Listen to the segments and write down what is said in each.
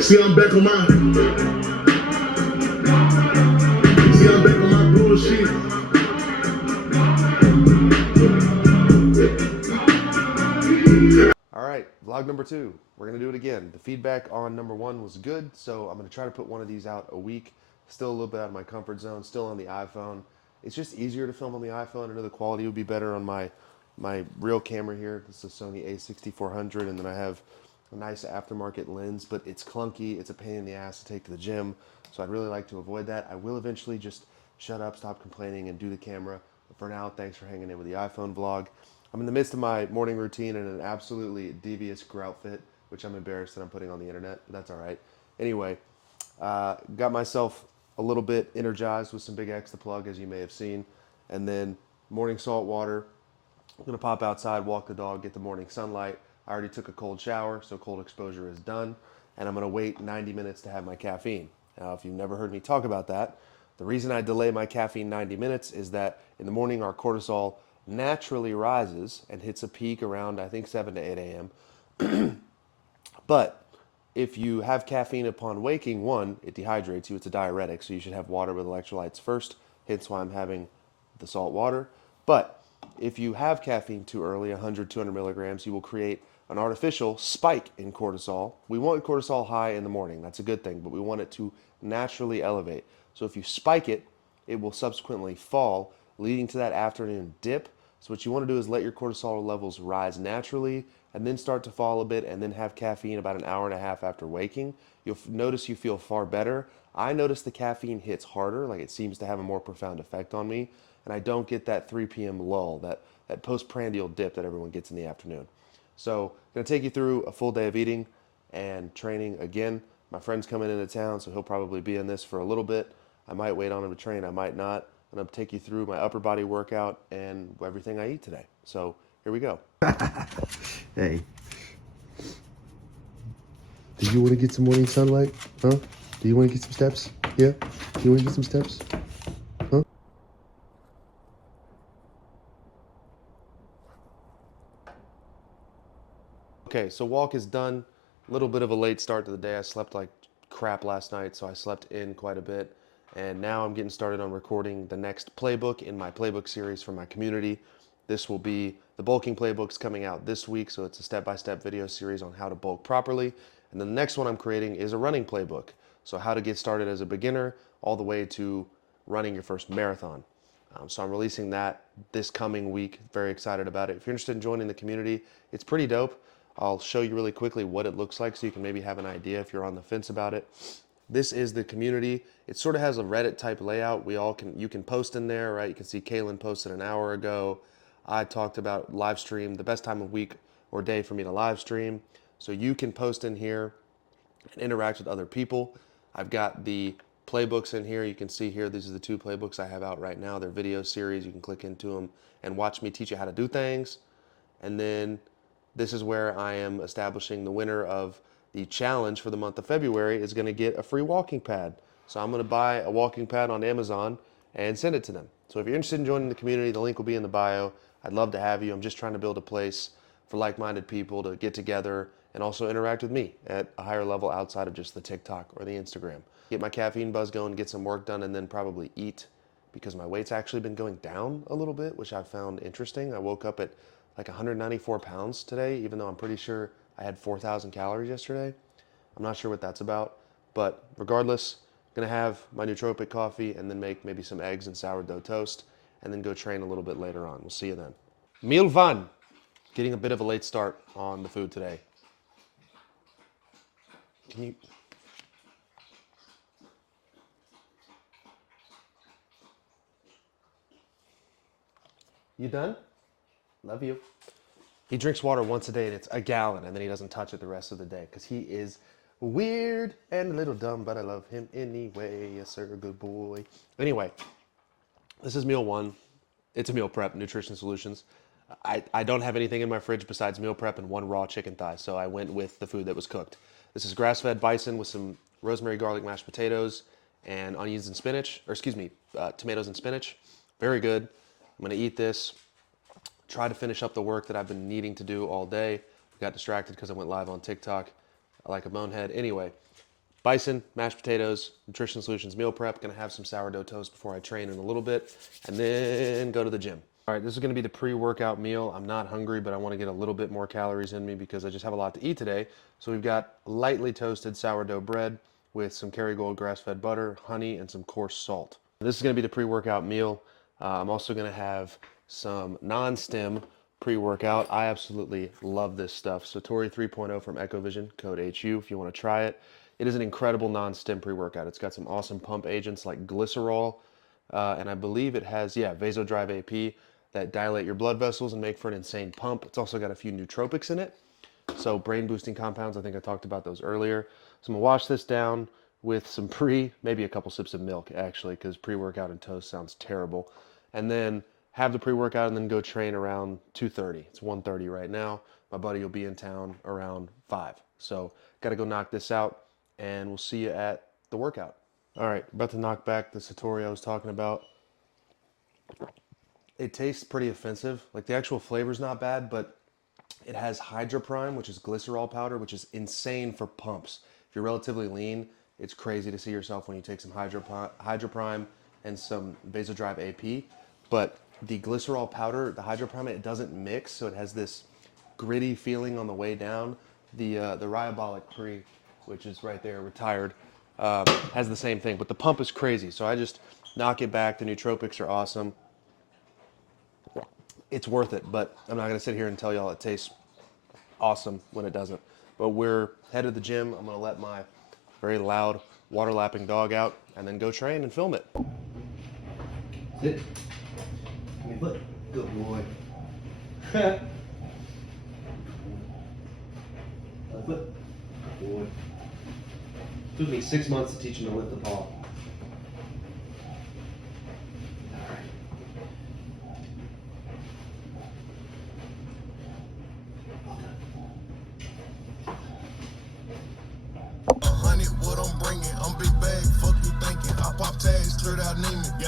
See, I'm back on my. See, I'm back on my bullshit. All right, vlog number 2. We're gonna do it again. The feedback on number 1 was good, so I'm gonna try to put one of these out a week. Still a little bit out of my comfort zone, still on the iPhone. It's just easier to film on the iPhone. I know the quality would be better on my real camera here. This is a Sony a6400, and then I have a nice aftermarket lens, but it's clunky. It's a pain in the ass to take to the gym, so I'd really like to avoid that. I will eventually just shut up, stop complaining, and do the camera. But for now, thanks for hanging in with the iPhone vlog. I'm in the midst of my morning routine in an absolutely devious grout fit, which I'm embarrassed that I'm putting on the internet, but that's all right. Anyway, got myself a little bit energized with some Big X the Plug, as you may have seen, and then morning salt water. I'm gonna pop outside, walk the dog, get the morning sunlight. I already took a cold shower, so cold exposure is done, and I'm gonna wait 90 minutes to have my caffeine. Now, if you've never heard me talk about that, the reason I delay my caffeine 90 minutes is that in the morning our cortisol naturally rises and hits a peak around, I think, 7 to 8 a.m. But if you have caffeine upon waking, one, it dehydrates you. It's a diuretic, so you should have water with electrolytes first, hence why I'm having the salt water. But if you have caffeine too early, 100, 200 milligrams, you will create an artificial spike in cortisol. We want cortisol high in the morning. That's a good thing, but we want it to naturally elevate. So if you spike it, it will subsequently fall, leading to that afternoon dip. So what you want to do is let your cortisol levels rise naturally and then start to fall a bit and then have caffeine about an hour and a half after waking. You'll notice you feel far better. I notice the caffeine hits harder, like it seems to have a more profound effect on me, and I don't get that 3 p.m. lull, that postprandial dip that everyone gets in the afternoon. So I'm going to take you through a full day of eating and training again. My friend's coming into town, so he'll probably be in this for a little bit. I might wait on him to train, I might not. I'm going to take you through my upper body workout and everything I eat today. So here we go. Hey, do you want to get some morning sunlight? Huh? Do you want to get some steps? Yeah? Do you want to get some steps? Huh? Okay, so walk is done. A little bit of a late start to the day. I slept like crap last night, so I slept in quite a bit. And now I'm getting started on recording the next playbook in my playbook series for my community. This will be the bulking playbooks coming out this week, so it's a step-by-step video series on how to bulk properly. And then the next one I'm creating is a running playbook. So how to get started as a beginner all the way to running your first marathon. So I'm releasing that this coming week. Very excited about it. If you're interested in joining the community, it's pretty dope. I'll show you really quickly what it looks like so you can maybe have an idea if you're on the fence about it. This is the community. It sort of has a Reddit type layout. You can post in there, right? You can see Kaylin posted an hour ago. I talked about live stream, the best time of week or day for me to live stream. So you can post in here and interact with other people. I've got the playbooks in here. You can see here, these are the 2 playbooks I have out right now. They're video series. You can click into them and watch me teach you how to do things. And then this is where I am establishing the winner of the challenge for the month of February is going to get a free walking pad. So I'm going to buy a walking pad on Amazon and send it to them. So if you're interested in joining the community, the link will be in the bio. I'd love to have you. I'm just trying to build a place for like-minded people to get together and also interact with me at a higher level outside of just the TikTok or the Instagram. Get my caffeine buzz going, get some work done, and then probably eat because my weight's actually been going down a little bit, which I found interesting. I woke up at like 194 pounds today, even though I'm pretty sure I had 4,000 calories yesterday. I'm not sure what that's about, but regardless, I'm gonna have my nootropic coffee and then make maybe some eggs and sourdough toast and then go train a little bit later on. We'll see you then. Meal one. Getting a bit of a late start on the food today. Can you... You done? Love you. He drinks water once a day and it's a gallon and then he doesn't touch it the rest of the day because he is weird and a little dumb, but I love him anyway. Yes, sir, good boy. Anyway, this is meal 1. It's a meal prep, Nutrition Solutions. I don't have anything in my fridge besides meal prep and 1 raw chicken thigh, so I went with the food that was cooked. This is grass-fed bison with some rosemary garlic mashed potatoes and onions and spinach, or excuse me, tomatoes and spinach. Very good. I'm gonna eat this, try to finish up the work that I've been needing to do all day. Got distracted because I went live on TikTok like a bonehead. Anyway, bison, mashed potatoes, Nutrition Solutions meal prep. Gonna have some sourdough toast before I train in a little bit, and then go to the gym. All right, this is gonna be the pre-workout meal. I'm not hungry, but I wanna get a little bit more calories in me because I just have a lot to eat today. So we've got lightly toasted sourdough bread with some Kerrygold grass-fed butter, honey, and some coarse salt. This is gonna be the pre-workout meal. I'm also gonna have some non-stim pre-workout. I absolutely love this stuff. Satori 3.0 from EchoVision, code HU if you wanna try it. It is an incredible non-stim pre-workout. It's got some awesome pump agents like glycerol, and I believe it has, Vasodrive AP that dilate your blood vessels and make for an insane pump. It's also got a few nootropics in it, so brain boosting compounds. I think I talked about those earlier. So I'm gonna wash this down with some maybe a couple sips of milk actually, because pre-workout and toast sounds terrible. And then have the pre-workout and then go train around 2:30. It's 1:30 right now. My buddy will be in town around 5. So got to go knock this out, and we'll see you at the workout. All right, about to knock back the Satori I was talking about. It tastes pretty offensive. Like the actual flavor's not bad, but it has Hydroprime, which is glycerol powder, which is insane for pumps. If you're relatively lean, it's crazy to see yourself when you take some Hydroprime and some Vasodrive AP. But the glycerol powder, the Hydroprime, it doesn't mix, so it has this gritty feeling on the way down. The Ryabolic Pre, which is right there, retired, has the same thing. But the pump is crazy, so I just knock it back. The nootropics are awesome. It's worth it, but I'm not going to sit here and tell y'all it tastes awesome when it doesn't. But we're headed to the gym. I'm going to let my very loud water lapping dog out and then go train and film it. Sit. Give me a foot. Good boy. Left foot. Good boy. Took me 6 months to teach him to lift the paw.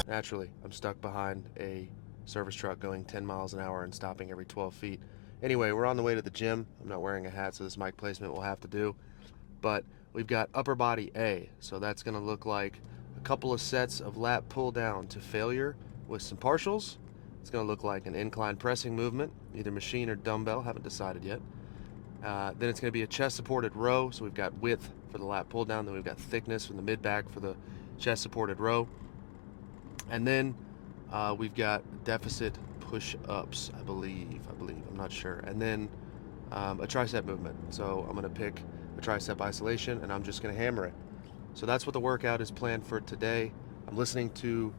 Naturally, I'm stuck behind a service truck going 10 miles an hour and stopping every 12 feet. Anyway, we're on the way to the gym. I'm not wearing a hat, so this mic placement will have to do. But we've got upper body A, so that's going to look like a couple of sets of lat pull down to failure with some partials. It's going to look like an incline pressing movement, either machine or dumbbell, haven't decided yet. Then it's going to be a chest supported row, so we've got width for the lat pull down, then we've got thickness from the mid back for the chest supported row. And then we've got deficit push-ups, I believe, I'm not sure. And then a tricep movement. So I'm gonna pick a tricep isolation and I'm just gonna hammer it. So that's what the workout is planned for today. I'm listening to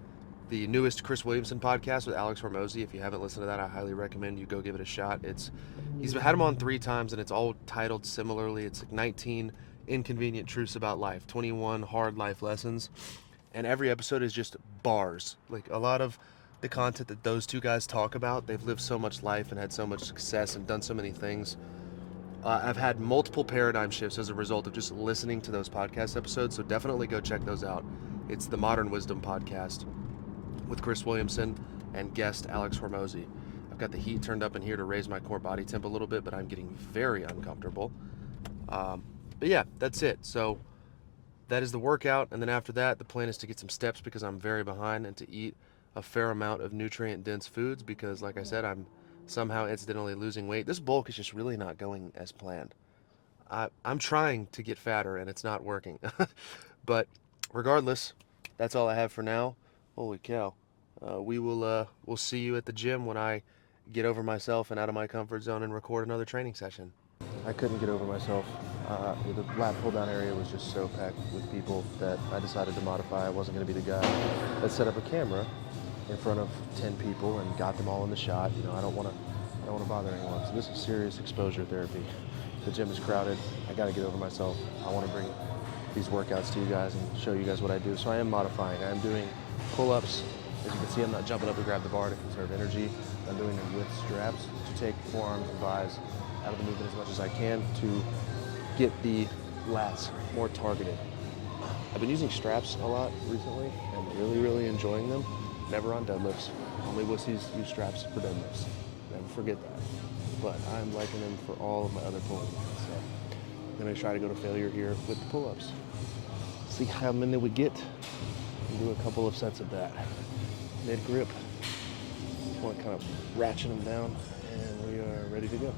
the newest Chris Williamson podcast with Alex Hormozi. If you haven't listened to that, I highly recommend you go give it a shot. He's had him on 3 times and it's all titled similarly. It's like 19 inconvenient truths about life, 21 hard life lessons. And every episode is just bars. Like a lot of the content that those two guys talk about, they've lived so much life and had so much success and done so many things. I've had multiple paradigm shifts as a result of just listening to those podcast episodes, so definitely go check those out. It's the Modern Wisdom Podcast with Chris Williamson and guest Alex Hormozi. I've got the heat turned up in here to raise my core body temp a little bit, but I'm getting very uncomfortable. But yeah, that's it. So that is the workout, and then after that, the plan is to get some steps because I'm very behind and to eat a fair amount of nutrient-dense foods because, like I said, I'm somehow incidentally losing weight. This bulk is just really not going as planned. I'm trying to get fatter, and it's not working. But regardless, that's all I have for now. Holy cow. We'll see you at the gym when I get over myself and out of my comfort zone and record another training session. I couldn't get over myself. The lat pull down area was just so packed with people that I decided to modify. I wasn't going to be the guy that set up a camera in front of 10 people and got them all in the shot. You know, I don't want to bother anyone. So this is serious exposure therapy. The gym is crowded. I got to get over myself. I want to bring these workouts to you guys and show you guys what I do. So I am modifying. I am doing pull-ups. As you can see, I'm not jumping up to grab the bar to conserve energy. I'm doing them with straps to take forearms and thighs out of the movement as much as I can to get the lats more targeted. I've been using straps a lot recently and really enjoying them. Never on deadlifts. Only wussies use straps for deadlifts. Never forget that. But I'm liking them for all of my other pull movements. So I'm gonna try to go to failure here with the pull-ups. see how many we get and do a couple of sets of that. Mid grip. Just want to kind of ratchet them down, and we are ready to go.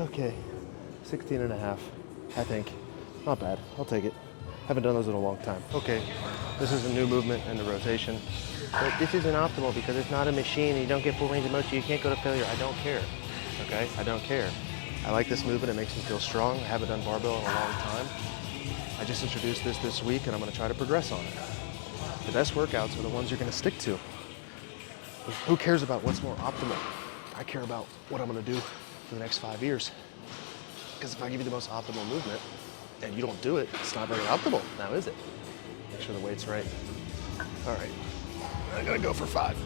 Okay, 16 and a half, I think. Not bad, I'll take it. Haven't done those in a long time. Okay, this is a new movement in the rotation. But this isn't optimal because it's not a machine and you don't get full range of motion. You can't go to failure. I don't care, okay? I don't care. I like this movement, it makes me feel strong. I haven't done barbell in a long time. I just introduced this week and I'm gonna try to progress on it. The best workouts are the ones you're gonna stick to. Who cares about what's more optimal? I care about what I'm gonna do for the next 5 years. Because if I give you the most optimal movement and you don't do it, it's not very optimal, now is it? Make sure the weight's right. All right, I'm gonna go for 5.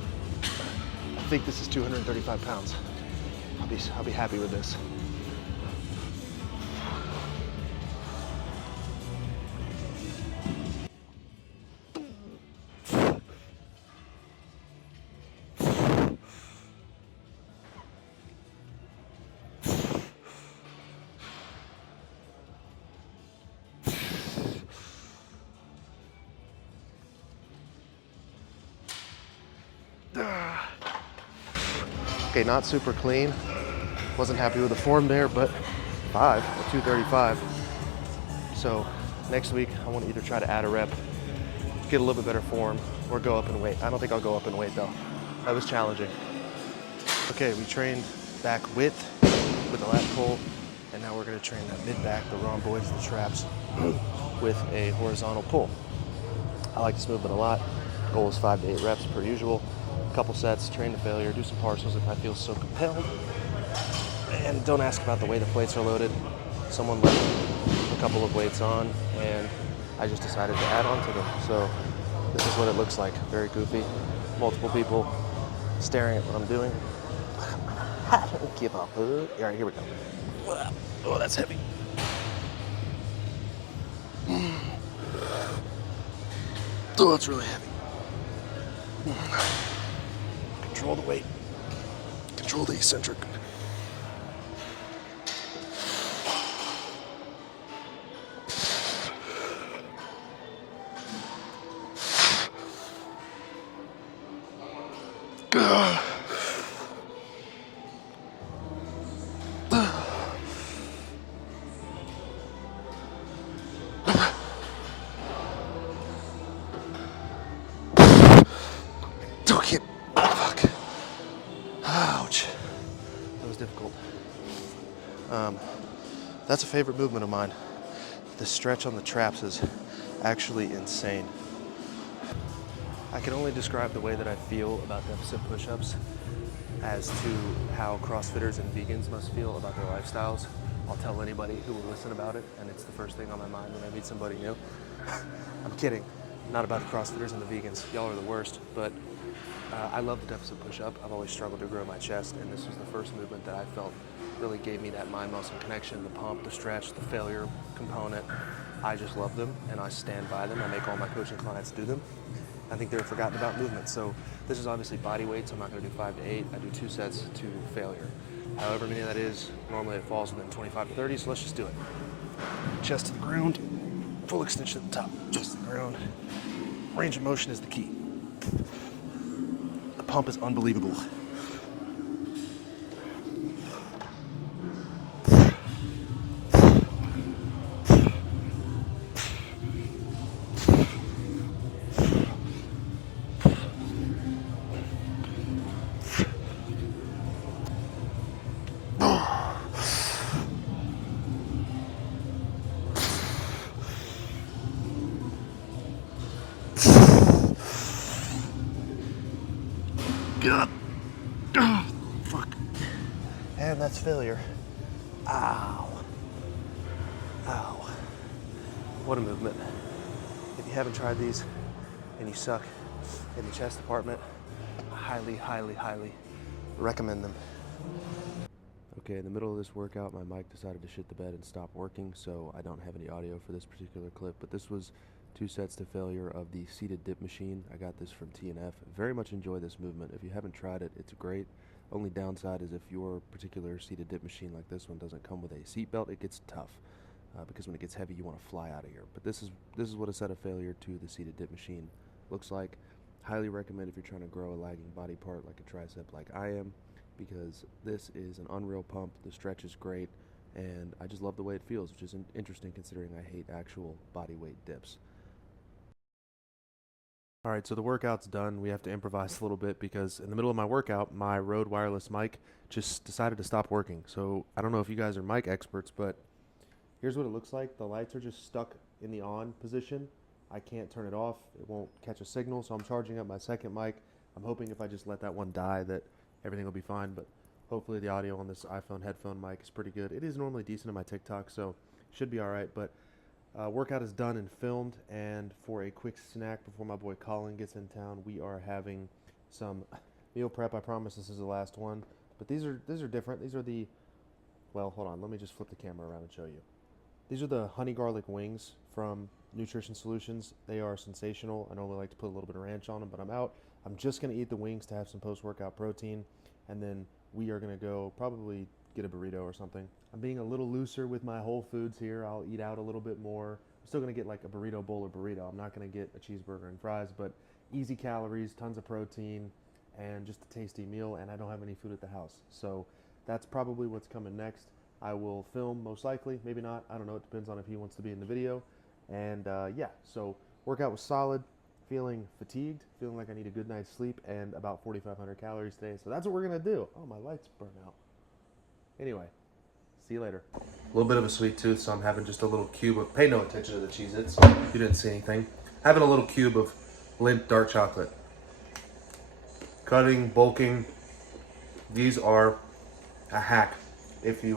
I think this is 235 pounds. I'll be happy with this. Okay, not super clean. Wasn't happy with the form there, but 5 at 235. So next week, I want to either try to add a rep, get a little bit better form, or go up in weight. I don't think I'll go up in weight though. That was challenging. Okay, we trained back width with the lat pull, and now we're gonna train that mid back, the rhomboids, the traps, with a horizontal pull. I like this movement a lot. Goal is 5 to 8 reps per usual. Couple sets, train to failure, do some partials if I feel so compelled. And don't ask about the way the plates are loaded. Someone left a couple of weights on and I just decided to add on to them. So this is what it looks like, very goofy. Multiple people staring at what I'm doing. I don't give up. All right, here we go. Oh, that's heavy. Oh, that's really heavy. Control the weight. Control the eccentric. Fuck. Ouch. That was difficult. That's a favorite movement of mine. The stretch on the traps is actually insane. I can only describe the way that I feel about deficit push-ups as to how CrossFitters and vegans must feel about their lifestyles. I'll tell anybody who will listen about it, and it's the first thing on my mind when I meet somebody new. I'm kidding. Not about the CrossFitters and the vegans. Y'all are the worst, but I love the deficit push-up. I've always struggled to grow my chest, and this was the first movement that I felt really gave me that mind-muscle connection, the pump, the stretch, the failure component. I just love them, and I stand by them. I make all my coaching clients do them. I think they're forgotten about movement. So this is obviously body weight, so I'm not gonna do 5 to 8. I do 2 sets to failure. However many that is, normally it falls within 25 to 30, so let's just do it. Chest to the ground, full extension at the top, chest to the ground. Range of motion is the key. The pump is unbelievable. up. Oh, fuck. And that's failure. Ow. Ow. What a movement. If you haven't tried these and you suck in the chest department, I highly, highly, highly recommend them. Okay, in the middle of this workout, my mic decided to shit the bed and stop working, so I don't have any audio for this particular clip, but this was 2 sets to failure of the seated dip machine. I got this from TNF. Very much enjoy this movement. If you haven't tried it, it's great. Only downside is if your particular seated dip machine like this one doesn't come with a seat belt, it gets tough. Because when it gets heavy, you want to fly out of here. But this is what a set of failure to the seated dip machine looks like. Highly recommend if you're trying to grow a lagging body part like a tricep like I am, because this is an unreal pump. The stretch is great, and I just love the way it feels, which is interesting considering I hate actual body weight dips. Alright, so the workout's done. We have to improvise a little bit because in the middle of my workout, my Rode wireless mic just decided to stop working. So I don't know if you guys are mic experts, but here's what it looks like. The lights are just stuck in the on position. I can't turn it off. It won't catch a signal, so I'm charging up my second mic. I'm hoping if I just let that one die that everything will be fine, but hopefully the audio on this iPhone headphone mic is pretty good. It is normally decent on my TikTok, so should be alright, but workout is done and filmed, and for a quick snack before my boy Colin gets in town, we are having some meal prep. I promise this is the last one, but these are different. These are the, well, hold on, let me just flip the camera around and show you. These are the honey garlic wings from Nutrition Solutions. They are sensational. I normally like to put a little bit of ranch on them, but I'm out. I'm just going to eat the wings to have some post-workout protein, and then we are going to go probably get a burrito or something. I'm being a little looser with my Whole Foods here. I'll eat out a little bit more. I'm still going to get like a burrito bowl or burrito. I'm not going to get a cheeseburger and fries, but easy calories, tons of protein, and just a tasty meal, and I don't have any food at the house. So that's probably what's coming next. I will film most likely, maybe not. I don't know. It depends on if he wants to be in the video. And yeah, so workout was solid. Feeling fatigued, feeling like I need a good night's sleep, and about 4,500 calories today. So that's what we're going to do. Oh, my lights burn out. Anyway, see you later. A little bit of a sweet tooth, so I'm having just a little cube of, pay no attention to the Cheez-Its. You didn't see anything. Having a little cube of Lindt dark chocolate. Cutting, bulking. These are a hack if you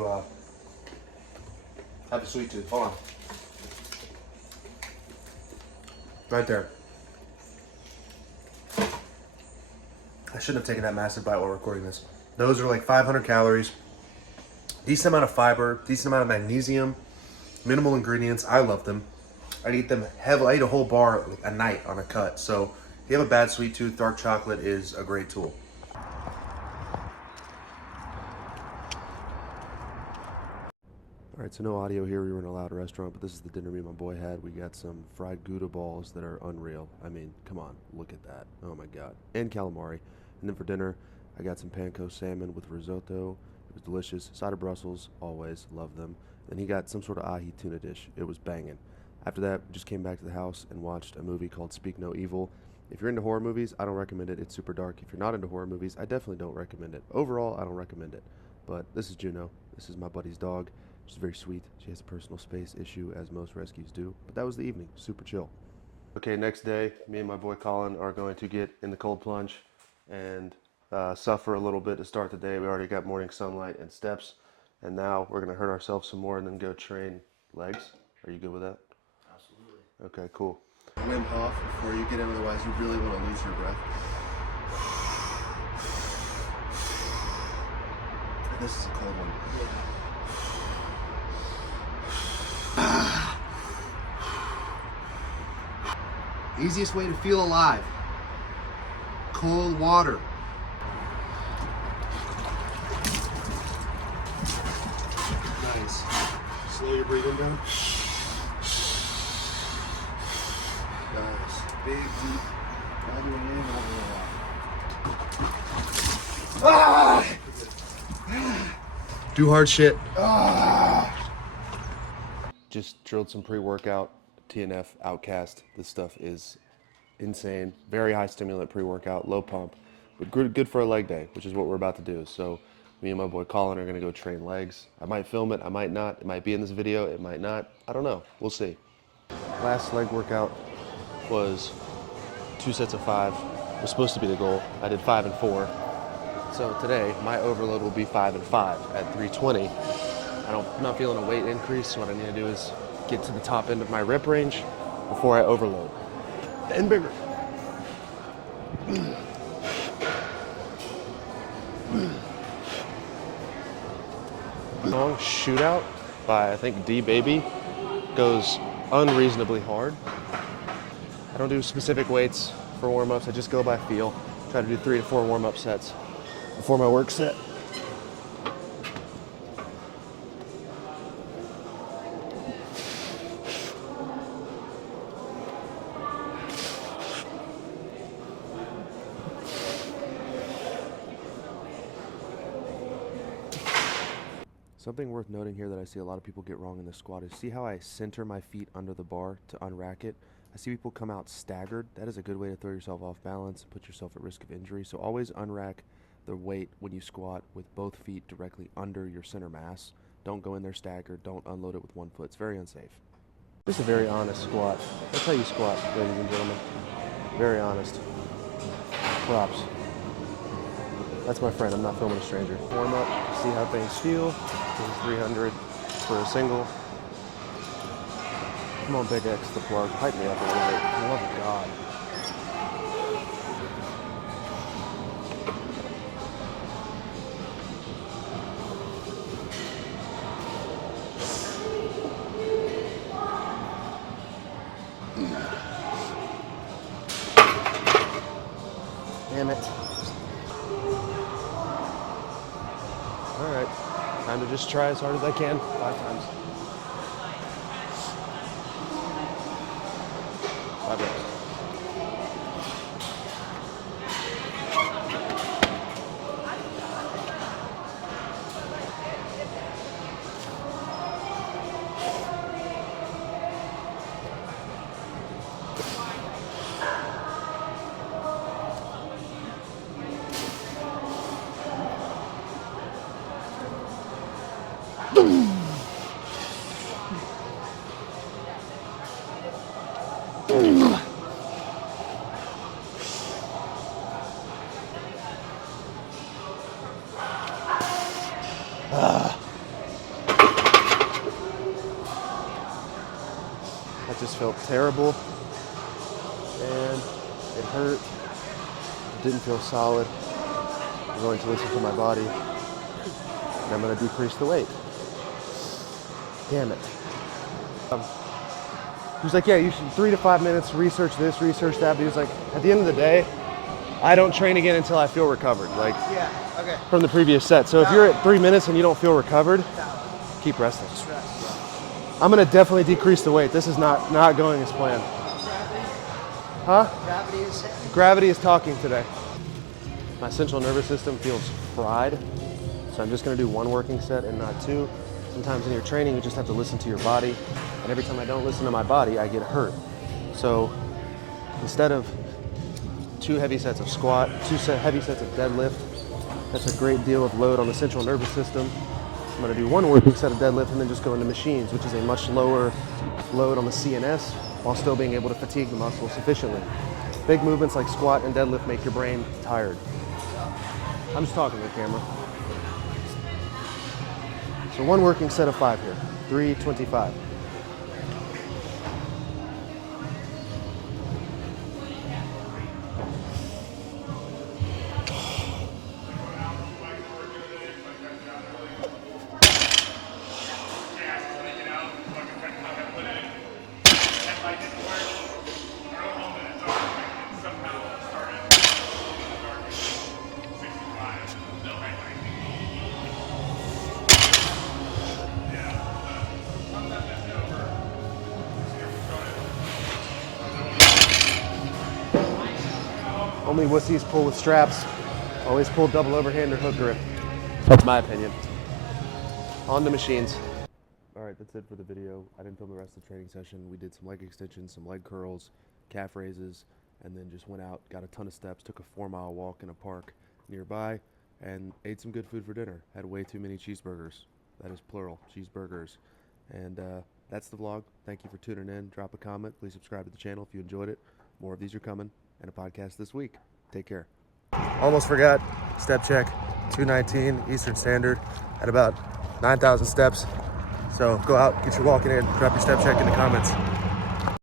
have a sweet tooth. Hold on. Right there. I shouldn't have taken that massive bite while recording this. Those are like 500 calories. Decent amount of fiber, decent amount of magnesium, minimal ingredients. I love them. I'd eat them heavily. I eat a whole bar a night on a cut. So if you have a bad sweet tooth, dark chocolate is a great tool. All right, so no audio here. We were in a loud restaurant, but this is the dinner me and my boy had. We got some fried Gouda balls that are unreal. I mean, come on, look at that. Oh my God. And calamari. And then for dinner, I got some panko salmon with risotto. It was delicious. Side of Brussels, always love them. Then he got some sort of ahi tuna dish. It was banging. After that, we just came back to the house and watched a movie called Speak No Evil. If you're into horror movies, I don't recommend it. It's super dark. If you're not into horror movies, I definitely don't recommend it. Overall, I don't recommend it. But this is Juno. This is my buddy's dog. She's very sweet. She has a personal space issue, as most rescues do. But that was the evening. Super chill. Okay, next day, me and my boy Colin are going to get in the cold plunge and suffer a little bit to start the day. We already got morning sunlight and steps, and now we're going to hurt ourselves some more and then go train legs. Are you good with that? Absolutely. Okay, cool. Wim Hof before you get in, otherwise you really want to lose your breath. This is a cold one. Easiest way to feel alive. Cold water. Nice. Slow your breathing down. Nice. Big, deep. All the way in, all the way out. Ah! Do hard shit. Ah! Just drilled some pre-workout. TNF, Outcast. This stuff is insane. Very high stimulant pre-workout, low pump, but good for a leg day, which is what we're about to do. So me and my boy Colin are gonna go train legs. I might film it, I might not. It might be in this video, it might not. I don't know, we'll see. Last leg workout was 2 sets of 5. was supposed to be the goal. I did 5 and 4. So today, my overload will be 5 and 5 at 320. I'm not feeling a weight increase, so what I need to do is get to the top end of my rep range before I overload. And bigger. Song Shootout by, I think, D Baby goes unreasonably hard. I don't do specific weights for warm-ups. I just go by feel. Try to do 3 to 4 warm-up sets before my work set. Something worth noting here that I see a lot of people get wrong in this squat is see how I center my feet under the bar to unrack it? I see people come out staggered. That is a good way to throw yourself off balance and put yourself at risk of injury. So always unrack the weight when you squat with both feet directly under your center mass. Don't go in there staggered. Don't unload it with one foot. It's very unsafe. Just a very honest squat. That's how you squat, ladies and gentlemen. Very honest. Props. That's my friend. I'm not filming a stranger. Warm up, see how things feel. This is 300 for a single. Come on, Big X, the plug. Hype me up a little bit. For the love of God. Damn it. All right, time to just try as hard as I can, 5 times. 5 reps. That just felt terrible, and it hurt. It didn't feel solid. I'm going to listen to my body, and I'm going to decrease the weight. Damn it. He was like, yeah, you should 3 to 5 minutes, research this, research that. But he was like, at the end of the day, I don't train again until I feel recovered, like from the previous set. So if you're at 3 minutes and you don't feel recovered, keep resting. I'm gonna definitely decrease the weight. This is not going as planned. Huh? Gravity is talking today. My central nervous system feels fried, so I'm just gonna do 1 working set and not 2. Sometimes in your training, you just have to listen to your body, and every time I don't listen to my body, I get hurt. So instead of 2 heavy sets of squat, 2 heavy sets of deadlift, that's a great deal of load on the central nervous system. I'm gonna do 1 working set of deadlift and then just go into machines, which is a much lower load on the CNS while still being able to fatigue the muscle sufficiently. Big movements like squat and deadlift make your brain tired. I'm just talking to the camera. So 1 working set of 5 here, 325. Only wussies pull with straps. Always pull double overhand or hook grip. That's my opinion. On to machines. All right, that's it for the video. I didn't film the rest of the training session. We did some leg extensions, some leg curls, calf raises, and then just went out, got a ton of steps, took a 4-mile walk in a park nearby, and ate some good food for dinner. Had way too many cheeseburgers. That is plural, cheeseburgers. And that's the vlog. Thank you for tuning in. Drop a comment. Please subscribe to the channel if you enjoyed it. More of these are coming, and a podcast this week. Take care. Almost forgot, step check, 219 Eastern Standard at about 9,000 steps. So go out, get your walking in, drop your step check in the comments.